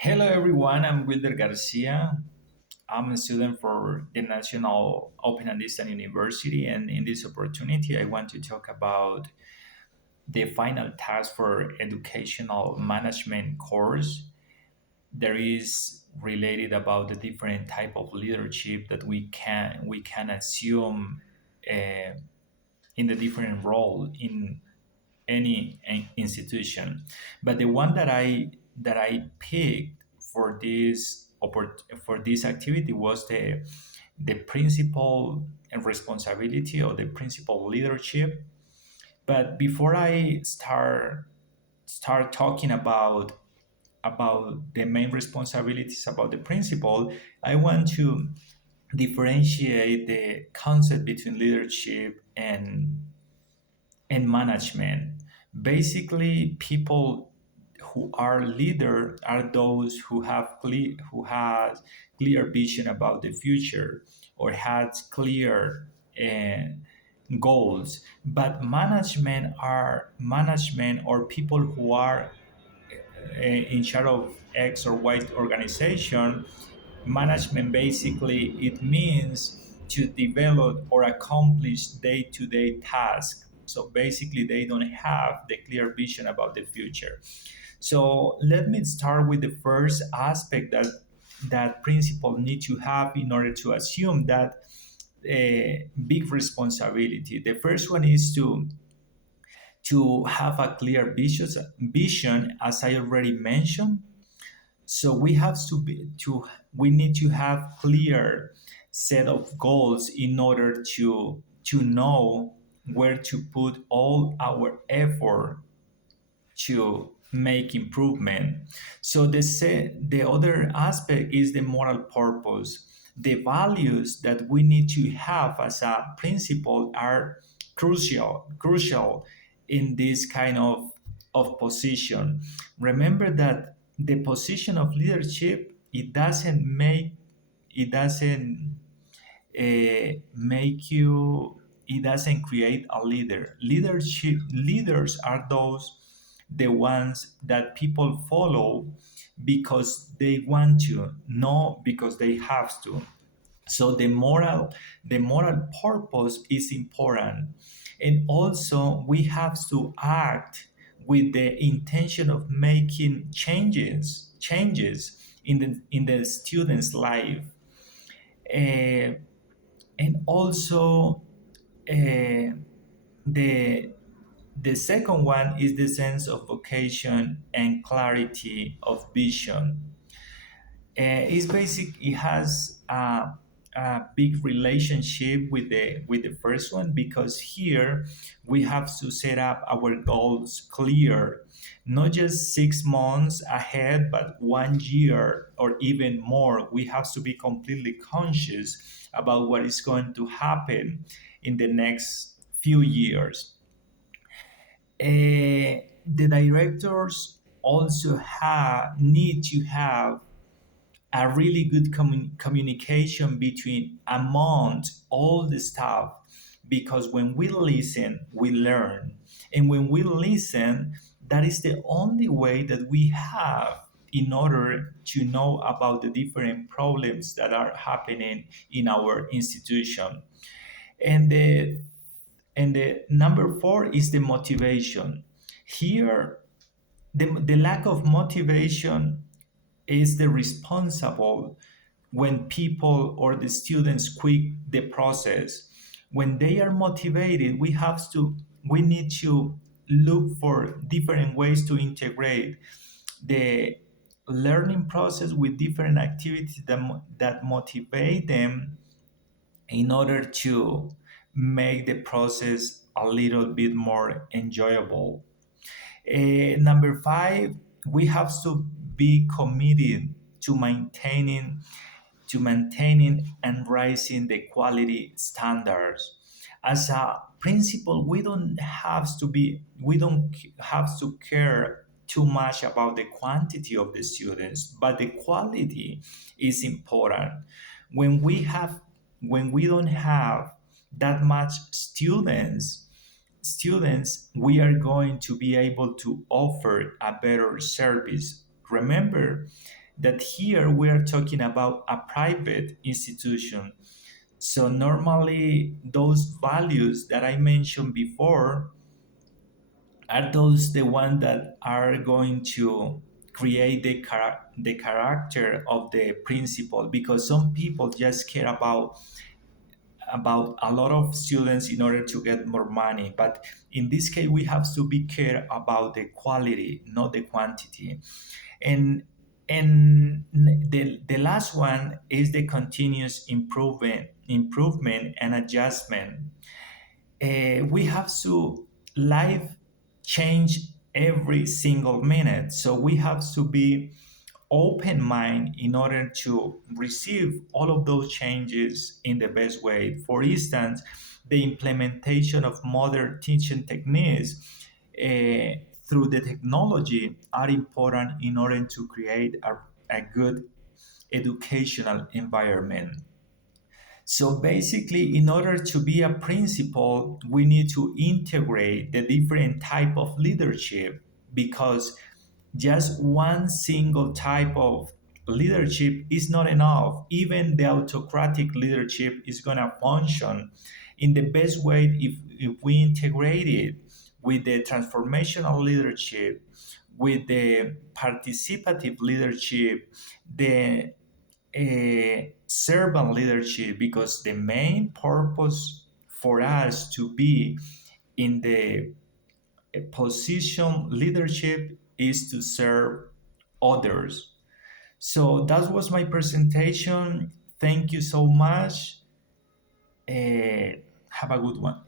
Hello, everyone. I'm Wilder Garcia. I'm a student for the National Open and Distance University, and in this opportunity, I want to talk about the final task for educational management course. There is related about the different type of leadership that we can assume uh, in the different role in any institution. But the one that I picked for for this activity was the principal and responsibility or the principal leadership. But before I start talking about the main responsibilities about the principal, I want to differentiate the concept between leadership and management. Basically, people who are leader are those who has clear vision about the future or has clear uh, goals. But management or people who are in charge of X or Y organization. Management basically it means to develop or accomplish day-to-day tasks. So basically they don't have the clear vision about the future. So let me start with the first aspect that principal need to have in order to assume that big responsibility. The first one is to have a clear vision, as I already mentioned. So we need to have clear set of goals in order to know where to put all our effort to make improvement. So the other aspect is the moral purpose. The values that we need to have as a principle are crucial in this kind of position. Remember that the position of leadership it doesn't make you it doesn't create a leader. Leaders are those the ones that people follow because they want to, not because they have to. So the moral purpose is important, and also we have to act with the intention of making changes in the student's life. Uh, and also uh, the the second one is the sense of vocation and clarity of vision. It's basic. It has a big relationship with the first one, because here we have to set up our goals clear, not just 6 months ahead, but 1 year or even more. We have to be completely conscious about what is going to happen in the next few years. The directors also need to have a really good communication between among all the staff, because when we listen we learn, and when we listen, that is the only way that we have in order to know about the different problems that are happening in our institution. And the and the number four is the motivation. Here, the lack of motivation is the responsible when people or the students quit the process. When they are motivated, we need to look for different ways to integrate the learning process with different activities that motivate them in order to make the process a little bit more enjoyable. Number five, we have to be committed to maintaining and raising the quality standards. As a principal, we don't have to care too much about the quantity of the students, but the quality is important. When we have when we don't have that much students, we are going to be able to offer a better service. Remember that here we are talking about a private institution. So normally those values that I mentioned before are those the ones that are going to create the character of the principal, because some people just care about a lot of students in order to get more money. But in this case, we have to be care about the quality, not the quantity. And the last one is the continuous improvement and adjustment. We have to life change every single minute, so we have to be open mind in order to receive all of those changes in the best way. For instance, the implementation of modern teaching techniques through the technology are important in order to create a good educational environment. So basically, in order to be a principal, we need to integrate the different type of leadership, because just one single type of leadership is not enough. Even the autocratic leadership is going to function in the best way if we integrate it with the transformational leadership, with the participative leadership, the servant leadership, because the main purpose for us to be in the position leadership is to serve others. So that was my presentation. Thank you so much. Have a good one.